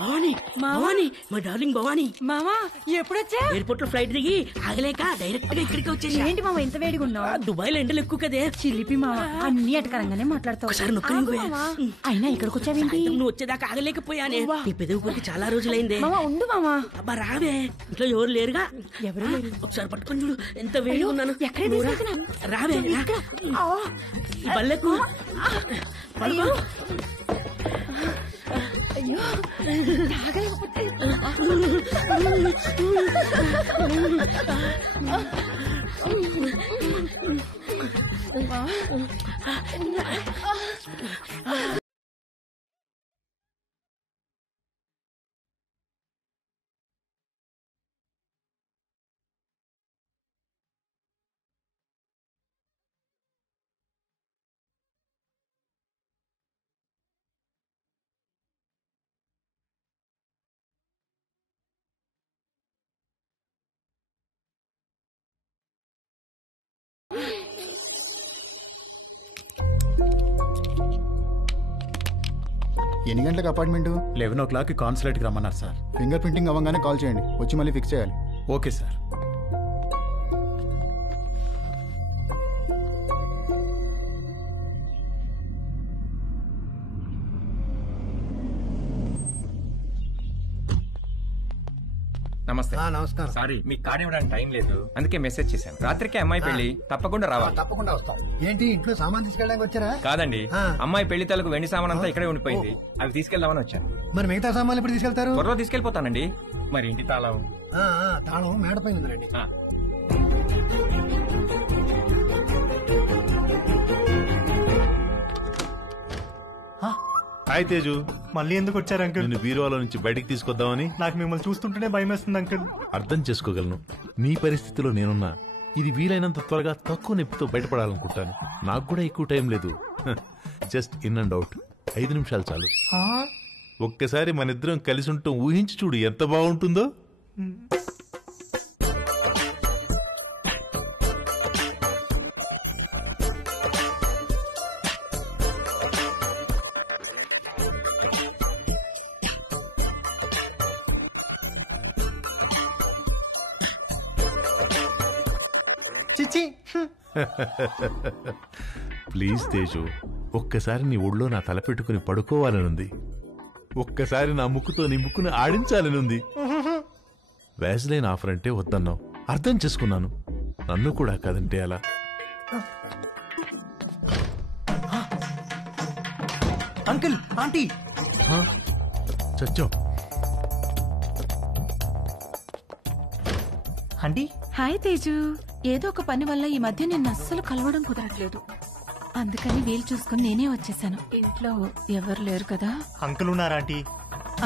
భవానీ భవానీ మా డార్లింగ్ భవానీ. మామా ఎప్పుడొచ్చా? ఎయిర్పోర్ట్ లో ఫ్లైట్ దిగి ఆగలేక డైరెక్ట్ గా ఇక్కడికి వచ్చేసి. ఏంటి మామ ఇంత వేడిగా ఉన్నావు? దుబాయ్ లో ఎండలు ఎక్కువ కదే. చిలిపి మామ అన్ని అటకరంగానే మాట్లాడతావు. ఒకసారి నొక్కని అయినా ఇక్కడికి వచ్చావేంటి? నువ్వు వచ్చేదాకా ఆగలేకపోయానే. నీ పెదవి కొరికి చాలా రోజులైందే. మామ ఉండు మామా. అబ్బా రావే, ఇంట్లో ఎవరు లేరుగా. ఎవరు లేరు. ఒకసారి పట్టుకొని చూడు ఎంత వేడిగా ఉన్నాను. ఎక్కడ రావే పల్లెకు అయ్యో ఎన్ని గంటలకు అపార్ట్మెంట్? 11 o'clock కాన్సులేట్కి రమ్మన్నారు సార్. ఫింగర్ ప్రింటింగ్ అవ్వగానే కాల్ చేయండి, వచ్చి మళ్ళీ ఫిక్స్ చేయాలి. Okay sir. నమస్తే. నమస్కారం. సారీ మీకు కార్డు ఇవ్వడానికి టైం లేదు, అందుకే మెసేజ్ చేశాను. రాత్రికి అమ్మాయి పెళ్లి, తప్పకుండా రావాలి. తప్పకుండా వస్తాం. ఏంటి ఇంట్లో సామాన్ తీసుకెళ్ళడానికి వచ్చారా? కాదండి, అమ్మాయి పెళ్లి తలకు వెండి సామాన్ అంతా ఇక్కడే ఉండిపోయింది, అవి తీసుకెళ్దామని వచ్చాను. మరి మిగతా సామాన్లు ఎప్పుడు తీసుకెళ్తారు? త్వరలో తీసుకెళ్లిపోతానండి. మరి ఇంటి తాళం? తాళం మేడపై ఉందండి. హాయ్ తేజు, మళ్ళీ ఎందుకు వచ్చారు అంకుల్? నిన్ను బీరువాలో నుంచి బయటికి తీసుకొద్దామని. నాకు మిమ్మల్ని చూస్తుంటేనే భయం వేస్తుంది అంకుల్. అర్థం చేసుకోగలను, నీ పరిస్థితిలో నేనున్నా. ఇది వీలైనంత త్వరగా తక్కువ నొప్పితో బయటపడాలనుకుంటాను. నాకు కూడా ఎక్కువ టైం లేదు. జస్ట్ ఇన్ అండ్ అవుట్ 5 నిమిషాలు చాలు. ఒక్కసారి మన ఇద్దరం కలిసి ఉంటాం ఊహించి చూడు ఎంత బాగుంటుందో. ప్లీజ్ తేజు, ఒక్కసారి నీ ఒళ్ళో నా తల పెట్టుకుని పడుకోవాలనుంది. ఒక్కసారి నా ముక్కుతో నీ ముక్కును ఆడించాలనుంది. వ్యాజ్లైన్ ఆఫర్ అంటే వద్దన్నావు, అర్థం చేసుకున్నాను. నన్ను కూడా కాదంటే అలా. అంకుల్, ఆంటీ చచ్చో. ఆంటీ. హాయ్ తేజు. ఏదో ఒక పని వల్ల ఈ మధ్య నిన్ను అస్సలు కలవడం కుదరట్లేదు, అందుకని వీలు చూసుకుని నేనే వచ్చేసాను. ఇంట్లో ఎవరు లేరు కదా? అంకుల్ ఉన్నారా aunty?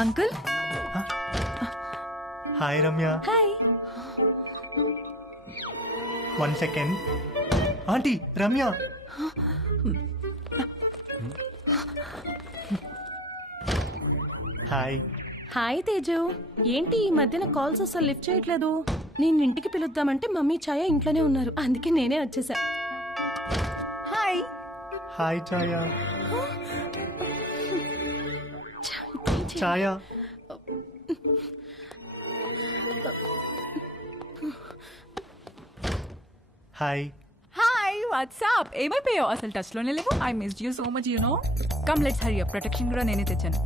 Uncle. Hi Ramya. Hi. 1 second. Aunty Ramya. Hi. Hi Teju. ఏంటి ఈ మధ్యన కాల్స్ అసలు లిఫ్ట్ చేయట్లేదు? నేను ఇంటికి పిలుద్దామంటే మమ్మీ ఛాయ ఇంట్లోనే ఉన్నారు, అందుకే నేనే వచ్చేసా. Hi. Hi Chaya. Chaya. Hi. Hi, what's up? ఏమైపోయావు? అసలు టచ్ లోనే లేవు. I missed you so much, you know. Come let's hurry up. Protection కూడా నేనే తెచ్చాను.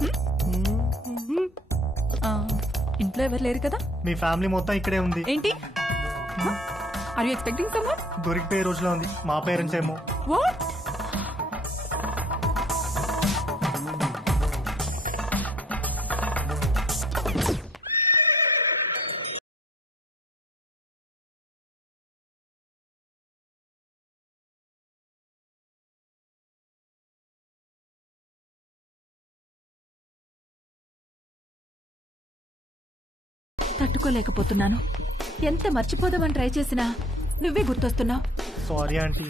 ఇంట్లో ఎవరు లేరు కదా? మీ ఫ్యామిలీ మొత్తం ఇక్కడే ఉంది. ఏంటి? Are you expecting someone? దొరికిపోయే రోజులో ఉంది. మా పేరెంట్స్ ఏమో. వాట్? తట్టుకోలేకపోతున్నాను. ఎంత మర్చిపోదామని ట్రై చేసినా నువ్వే గుర్తొస్తున్నావు. Sorry aunty.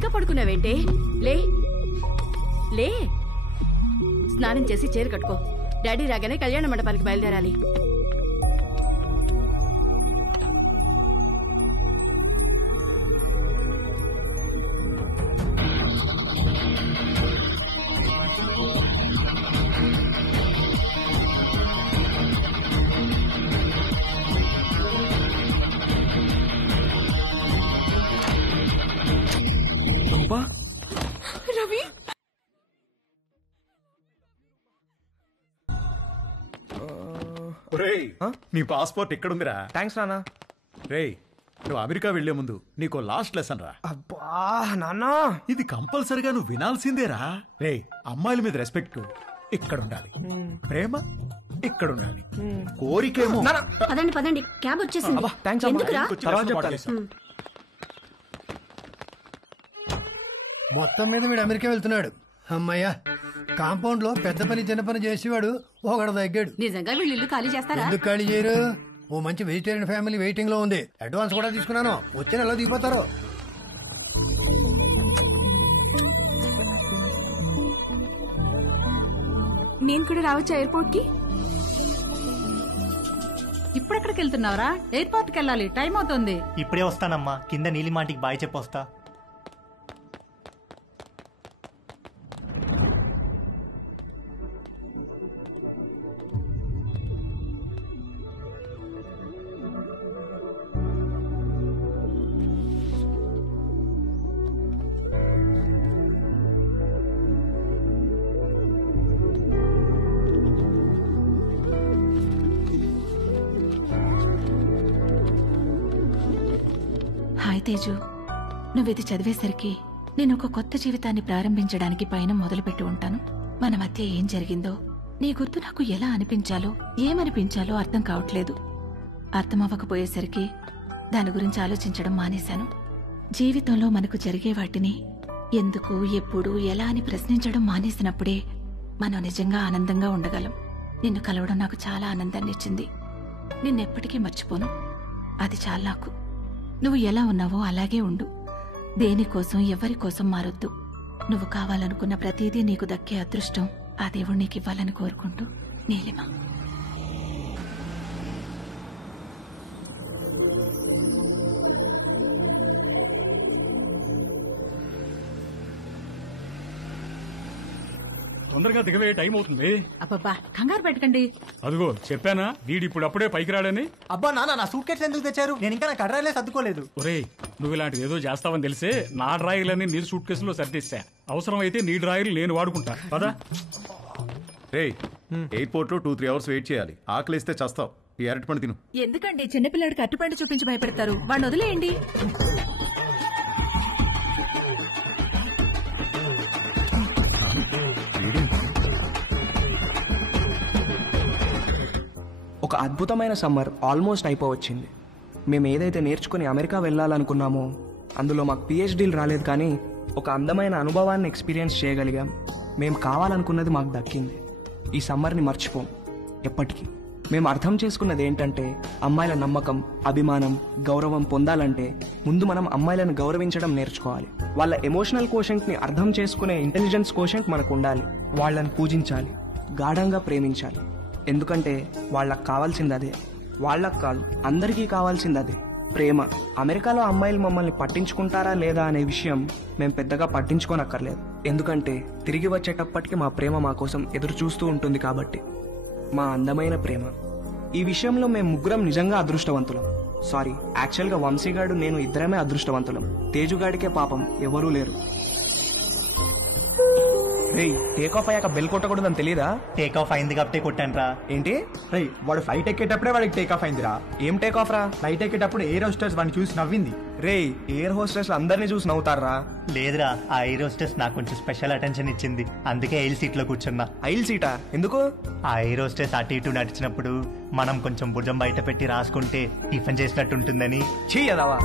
ఇంకా పడుకున్నావేంటే? లే లే, స్నానం చేసి చీర కట్టుకో. డాడీ రాగానే కళ్యాణ మండపానికి బయలుదేరాలి. రవి, నీ పాస్పోర్ట్ ఎక్కడుందిరా? థ్యాంక్స్ నాన్న. రేయ్, నువ్వు అమెరికా వెళ్లే ముందు నీకు లాస్ట్ లెసన్ రా. అబ్బా నాన్న, ఇది కంపల్సరిగా నువ్వు వినాల్సిందేరా. రేయ్, అమ్మాయిల మీద రెస్పెక్ట్ ఇక్కడ ఉండాలి, ప్రేమ ఇక్కడ ఉండాలి, కోరికేమో. పదండి పదండి, క్యాబ్ వచ్చేసింది. ఎందుకురా? మొత్తం మీద వీడు అమెరికా వెళ్తున్నాడు. అమ్మయ్యా, కాంపౌండ్ లో పెద్ద పని చిన్న పని చేసేవాడు ఒకడు తగ్గాడు. నిజంగా వీళ్ళు ఇల్లు ఖాళీ చేస్తారా? ఎందుకు ఖాళీ చేయరు? ఓ మంచి వెజిటేరియన్ ఫ్యామిలీ వెయిటింగ్ లో ఉంది. అడ్వాన్స్ కూడా తీసుకున్నాను. వచ్చే నెలలో దిగిపోతారు. నేను కూడా రావచ్చా ఎయిర్పోర్ట్ కి? ఇప్పుడెక్కడికి వెళ్తున్నావురా? ఎయిర్పోర్ట్కి వెళ్ళాలి, టైం అవుతుంది. ఇప్పుడే వస్తానమ్మా. కింద నీలిమాంటికి బాయ్ చెప్పొస్తా. హాయ్ తేజు, నువ్విది చదివేసరికి నేను ఒక కొత్త జీవితాన్ని ప్రారంభించడానికి పైన మొదలుపెట్టి ఉంటాను. మన మధ్య ఏం జరిగిందో నీ గుర్తు నాకు ఎలా అనిపించాలో ఏమనిపించాలో అర్థం కావట్లేదు. అర్థమవ్వకపోయేసరికి దాని గురించి ఆలోచించడం మానేశాను. జీవితంలో మనకు జరిగే వాటిని ఎందుకు, ఎప్పుడు, ఎలా అని ప్రశ్నించడం మానేసినప్పుడే మనం నిజంగా ఆనందంగా ఉండగలం. నిన్ను కలవడం నాకు చాలా ఆనందాన్ని ఇచ్చింది. నిన్నెప్పటికీ మర్చిపోను. అది చాలా నాకు. నువ్వు ఎలా ఉన్నావో అలాగే ఉండు. దేనికోసం ఎవరి కోసం మారొద్దు. నువ్వు కావాలనుకున్న ప్రతిదీ నీకు దక్కే అదృష్టం ఆ దేవుడు నీకు ఇవ్వాలని కోరుకుంటూ, నీలిమ. తొందరగా దిగవే, టైం అవుతుంది. అబ్బబ్బా, కంగారు పెట్టకండి. అదిగో చెప్పానా, వీడి ఇప్పుడు అప్పుడే పైకి రాడని. అబ్బా నాన్న, నా సూట్ కేసు ఎందుకు తెచ్చారు? నేను ఇంకా నా కడ్రాయిలే సర్దుకోలేదు. ఒరేయ్, నువ్వు ఇలాంటిది ఏదో చేస్తావని తెలిసే నా డ్రాయర్లన్నీ నీ సూట్ కేసులో సర్దేశా. అవసరం అయితే నీ డ్రాయర్లు నేను వాడుకుంటా పదా. రేయ్, ఎయిర్పోర్ట్ లో 2-3 అవర్స్ వెయిట్ చేయాలి. ఆకలిస్తే చస్తావు. ఈ అరటిపండు తిను. ఎందుకండి చిన్నపిల్లాడికి అరటిపండు చూపించి భయపెడతారు? వాడిని వదిలేయండి. ఒక అద్భుతమైన సమ్మర్ ఆల్మోస్ట్ అయిపోవచ్చింది. మేము ఏదైతే నేర్చుకుని అమెరికా వెళ్ళాలనుకున్నామో అందులో మాకు పిహెచ్డీలు రాలేదు, కానీ ఒక అందమైన అనుభవాన్ని ఎక్స్పీరియన్స్ చేయగలిగాం. మేము కావాలనుకున్నది మాకు దక్కింది. ఈ సమ్మర్ని మర్చిపోం ఎప్పటికీ. మేము అర్థం చేసుకున్నది ఏంటంటే, అమ్మాయిల నమ్మకం, అభిమానం, గౌరవం పొందాలంటే ముందు మనం అమ్మాయిలను గౌరవించడం నేర్చుకోవాలి. వాళ్ళ ఎమోషనల్ కోషెంట్ని అర్థం చేసుకునే ఇంటెలిజెన్స్ కోషెంట్ మనకు ఉండాలి. వాళ్ళని పూజించాలి, గాఢంగా ప్రేమించాలి. ఎందుకంటే వాళ్ళకు కావాల్సింది అదే. వాళ్ళకు కాదు, అందరికీ కావాల్సింది అదే, ప్రేమ. అమెరికాలో అమ్మాయిలు మమ్మల్ని పట్టించుకుంటారా లేదా అనే విషయం మేము పెద్దగా పట్టించుకోనక్కర్లేదు. ఎందుకంటే తిరిగి వచ్చేటప్పటికి మా ప్రేమ మా కోసం ఎదురు చూస్తూ ఉంటుంది కాబట్టి. మా అందమైన ప్రేమ. ఈ విషయంలో మేము ముగ్గురం నిజంగా అదృష్టవంతులం. సారీ, యాక్చువల్గా వంశీగాడు, నేను ఇద్దరమే అదృష్టవంతులం. తేజుగాడికే పాపం ఎవరూ లేరు. రేయ్, టేక్ ఆఫ్ అయ్యాక బెల్ కొట్టకూడదని తెలీదా? టేక్ ఆఫ్ అయింది కాబట్టి కొట్టాను రా. ఏంటి? రేయ్, వాడు ఫ్లైట్ ఎక్కేటప్పుడే వాడికి టేక్ ఆఫ్ అయిందిరా. ఏం టేక్ ఆఫ్ రా? ఫ్లైట్ ఎక్కేటప్పుడు ఎయిర్ హోస్టెస్ వాడిని చూసి నవ్వింది. రేయ్, ఎయిర్ హోస్టెస్ అందరినీ చూసి నవ్వుతారా? లేదురా, ఆ ఎయిర్ హోస్టెస్ నాకు కొంచెం స్పెషల్ అటెన్షన్ ఇచ్చింది. అందుకే ఎయిల్ సీట్ లో కూర్చున్నా. ఐల్ సీటా? ఎందుకు? ఆ ఎయిర్ హోస్టెస్ అటు ఇటు నడిచినప్పుడు మనం కొంచెం భుజం బయట పెట్టి రాసుకుంటే టిఫిన్ చేసినట్టు ఉంటుందని. చెయ్యదావా?